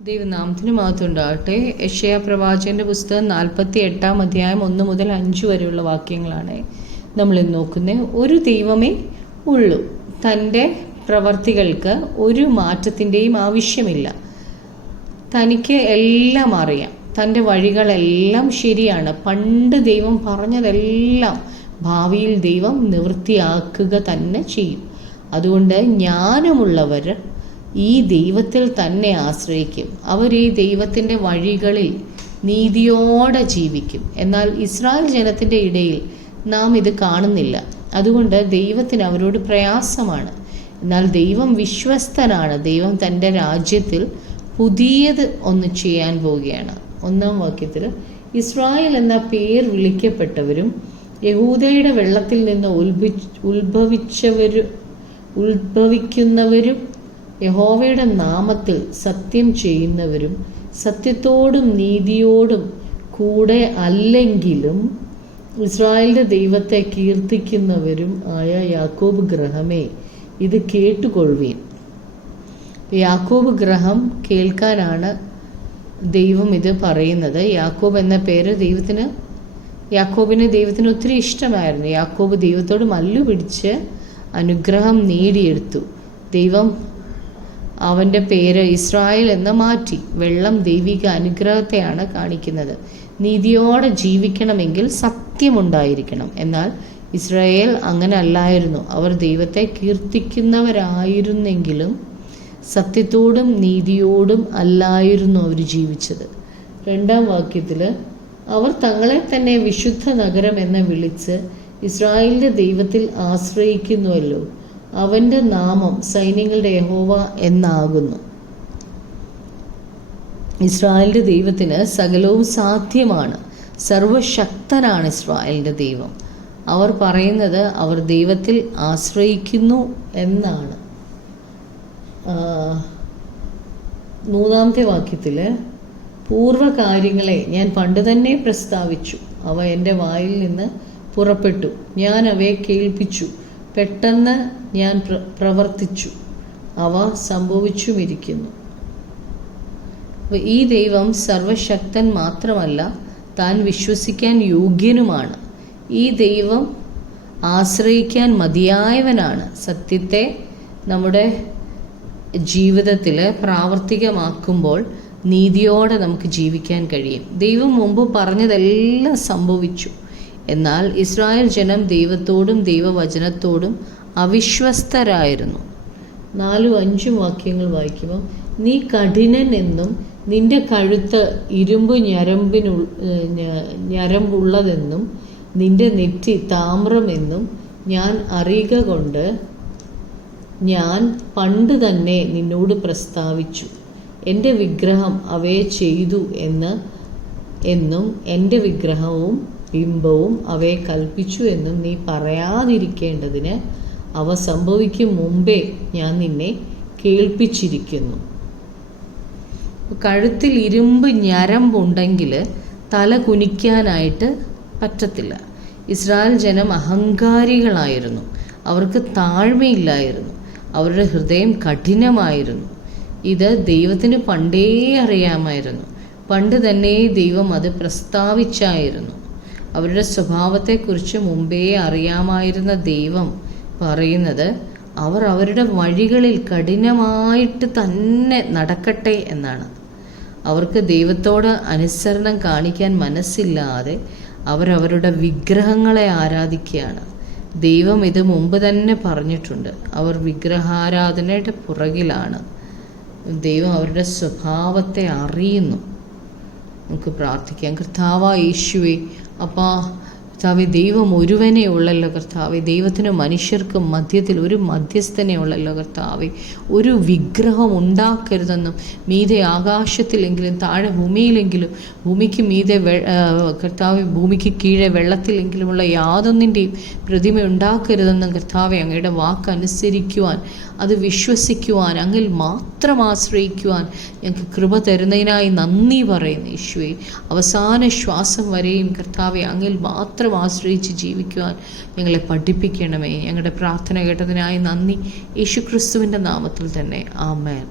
ദൈവനാമത്തിന് മഹത്വമുണ്ടാകട്ടെ. യെശയ്യാ പ്രവാചകന്റെ പുസ്തകം 48-ാം അധ്യായം 1 മുതൽ 5 വരെയുള്ള വാക്യങ്ങളാണ് നമ്മൾ ഇന്ന് നോക്കുന്നത്. ഒരു ദൈവമേ ഉള്ളൂ, തൻ്റെ പ്രവർത്തികൾക്ക് ഒരു മാറ്റത്തിൻ്റെയും ആവശ്യമില്ല. തനിക്ക് എല്ലാം അറിയാം, തൻ്റെ വഴികളെല്ലാം ശരിയാണ്. പണ്ട് ദൈവം പറഞ്ഞതെല്ലാം ഭാവിയിൽ ദൈവം നിവൃത്തിയാക്കുക തന്നെ ചെയ്യും. അതുകൊണ്ട് ജ്ഞാനമുള്ളവർ ഈ ദൈവത്തിൽ തന്നെ ആശ്രയിക്കും. അവർ ഈ ദൈവത്തിൻ്റെ വഴികളിൽ നീതിയോടെ ജീവിക്കും. എന്നാൽ ഇസ്രായേൽ ജനത്തിൻ്റെ ഇടയിൽ നാം ഇത് കാണുന്നില്ല. അതുകൊണ്ട് ദൈവത്തിന് അവരോട് പ്രയാസമാണ്. എന്നാൽ ദൈവം വിശ്വസ്തനാണ്. ദൈവം തൻ്റെ രാജ്യത്തിൽ പുതിയത് ഒന്ന് ചെയ്യാൻ പോവുകയാണ്. 1-ാം വാക്യത്തിൽ, ഇസ്രായേൽ എന്ന പേർ വിളിക്കപ്പെട്ടവരും യഹൂദയുടെ വെള്ളത്തിൽ നിന്ന് ഉത്ഭവിക്കുന്നവരും യഹോവയുടെ നാമത്തിൽ സത്യം ചെയ്യുന്നവരും സത്യത്തോടും നീതിയോടും കൂടെ അല്ലെങ്കിലും ഇസ്രായേലിൻ്റെ ദൈവത്തെ കീർത്തിക്കുന്നവരും ആയ യാക്കോബ് ഗൃഹമേ, ഇത് കേട്ടുകൊള്ളുവീൻ. യാക്കോബ് ഗൃഹം കേൾക്കാനാണ് ദൈവം ഇത് പറയുന്നത്. യാക്കോബ് എന്ന പേര് യാക്കോബിന് ദൈവത്തിന് ഒത്തിരി ഇഷ്ടമായിരുന്നു. യാക്കോബ് ദൈവത്തോട് മല്ലു പിടിച്ച് അനുഗ്രഹം നേടിയെടുത്തു. ദൈവം അവൻ്റെ പേര് ഇസ്രായേൽ എന്ന് മാറ്റി. വെള്ളം ദൈവിക അനുഗ്രഹത്തെയാണ് കാണിക്കുന്നത്. നീതിയോടെ ജീവിക്കണമെങ്കിൽ സത്യമുണ്ടായിരിക്കണം. എന്നാൽ ഇസ്രായേൽ അങ്ങനെ അല്ലായിരുന്നു. അവർ ദൈവത്തെ കീർത്തിക്കുന്നവരായിരുന്നെങ്കിലും സത്യത്തോടും നീതിയോടും അല്ലായിരുന്നു അവർ ജീവിച്ചത്. 2-ാം വാക്യത്തിൽ, അവർ തങ്ങളെ തന്നെ വിശുദ്ധ നഗരം എന്ന് വിളിച്ച് ഇസ്രായേലിൻ്റെ ദൈവത്തിൽ ആശ്രയിക്കുന്നുവല്ലോ. അവൻ്റെ നാമം സൈന്യങ്ങളുടെ യഹോവ എന്നാകുന്നു. ഇസ്രായേലിൻ്റെ ദൈവത്തിന് സകലവും സാധ്യമാണ്. സർവശക്തനാണ് ഇസ്രായേലിൻ്റെ ദൈവം. അവർ പറയുന്നത് അവർ ദൈവത്തിൽ ആശ്രയിക്കുന്നു എന്നാണ്. 3-ാമത്തെ വാക്യത്തിൽ, പൂർവ്വകാര്യങ്ങളെ ഞാൻ പണ്ട് തന്നെ പ്രസ്താവിച്ചു, അവ എൻ്റെ വായിൽ നിന്ന് പുറപ്പെട്ടു, ഞാൻ അവയെ കേൾപ്പിച്ചു, പെട്ടെന്ന് ഞാൻ പ്രവർത്തിച്ചു, അവ സംഭവിച്ചുമിരിക്കുന്നു. ഈ ദൈവം സർവശക്തൻ മാത്രമല്ല, താൻ വിശ്വസിക്കാൻ യോഗ്യനുമാണ്. ഈ ദൈവം ആശ്രയിക്കാൻ മതിയായവനാണ്. സത്യത്തെ നമ്മുടെ ജീവിതത്തിൽ പ്രാവർത്തികമാക്കുമ്പോൾ നീതിയോടെ നമുക്ക് ജീവിക്കാൻ കഴിയും. ദൈവം മുമ്പ് പറഞ്ഞതെല്ലാം സംഭവിച്ചു. എന്നാൽ ഇസ്രായേൽ ജനം ദൈവത്തോടും ദൈവവചനത്തോടും അവിശ്വസ്തരായിരുന്നു. 4-5 വാക്യങ്ങൾ വായിക്കുമ്പോൾ, നീ കഠിനൻ എന്നും നിന്റെ കഴുത്ത് ഇരുമ്പ് ഞരമ്പുള്ളതെന്നും നിന്റെ നെറ്റി താമ്രമെന്നും ഞാൻ അറിയുക കൊണ്ട് ഞാൻ പണ്ട് തന്നെ നിന്നോട് പ്രസ്താവിച്ചു. എൻ്റെ വിഗ്രഹം അവയെ ചെയ്തു എന്നും എൻ്റെ വിഗ്രഹവും ബിംബവും അവയെ കൽപ്പിച്ചു എന്നും നീ പറയാതിരിക്കേണ്ടതിന് അവ സംഭവിക്കും മുമ്പേ ഞാൻ നിന്നെ കേൾപ്പിച്ചിരിക്കുന്നു. കഴുത്തിൽ ഇരുമ്പ് ഞരമ്പുണ്ടെങ്കിൽ തല കുനിക്കാനായിട്ട് പറ്റത്തില്ല. ഇസ്രായേൽ ജനം അഹങ്കാരികളായിരുന്നു. അവർക്ക് താഴ്മയില്ലായിരുന്നു. അവരുടെ ഹൃദയം കഠിനമായിരുന്നു. ഇത് ദൈവത്തിന് പണ്ടേ അറിയാമായിരുന്നു. പണ്ട് തന്നെ ദൈവം അത് പ്രസ്താവിച്ചായിരുന്നു. അവരുടെ സ്വഭാവത്തെക്കുറിച്ച് മുമ്പേ അറിയാമായിരുന്ന ദൈവം പറയുന്നത് അവർ അവരുടെ വഴികളിൽ കഠിനമായിട്ട് തന്നെ നടക്കട്ടെ എന്നാണ്. അവർക്ക് ദൈവത്തോട് അനുസരണം കാണിക്കാൻ മനസ്സില്ലാതെ അവരവരുടെ വിഗ്രഹങ്ങളെ ആരാധിക്കുകയാണ്. ദൈവം ഇത് മുമ്പ് തന്നെ പറഞ്ഞിട്ടുണ്ട്. അവർ വിഗ്രഹാരാധനയുടെ പുറകിലാണ്. ദൈവം അവരുടെ സ്വഭാവത്തെ അറിയുന്നു. നമുക്ക് പ്രാർത്ഥിക്കാം. കർത്താവായ യേശുവേ, കർത്താവെ, ദൈവം ഒരുവനെ ഉള്ളല്ലോ കർത്താവെ. ദൈവത്തിന് മനുഷ്യർക്കും മധ്യത്തിൽ ഒരു മധ്യസ്ഥനെ ഉള്ളല്ലോ കർത്താവെ. ഒരു വിഗ്രഹം ഉണ്ടാക്കരുതെന്നും മീതെ ആകാശത്തിലെങ്കിലും താഴെ ഭൂമിയിലെങ്കിലും ഭൂമിക്ക് മീതെ കർത്താവെ ഭൂമിക്ക് കീഴെ വെള്ളത്തിലെങ്കിലുമുള്ള യാതൊന്നിൻ്റെയും പ്രതിമ ഉണ്ടാക്കരുതെന്നും കർത്താവെ അങ്ങയുടെ വാക്കനുസരിക്കുവാൻ, അത് വിശ്വസിക്കുവാൻ, അങ്ങിൽ മാത്രം ആശ്രയിക്കുവാൻ ഞങ്ങൾക്ക് കൃപ തരുന്നതിനായി നന്ദി പറയുന്നു യേശുവേ. അവസാന ശ്വാസം വരെയും കർത്താവെ അങ്ങിൽ മാത്രം ആശ്രയിച്ച് ജീവിക്കുവാൻ ഞങ്ങളെ പഠിപ്പിക്കണമേ. ഞങ്ങളുടെ പ്രാർത്ഥന കേട്ടതിനായി നന്ദി. യേശുക്രിസ്തുവിൻ്റെ നാമത്തിൽ തന്നെ. ആമേൻ.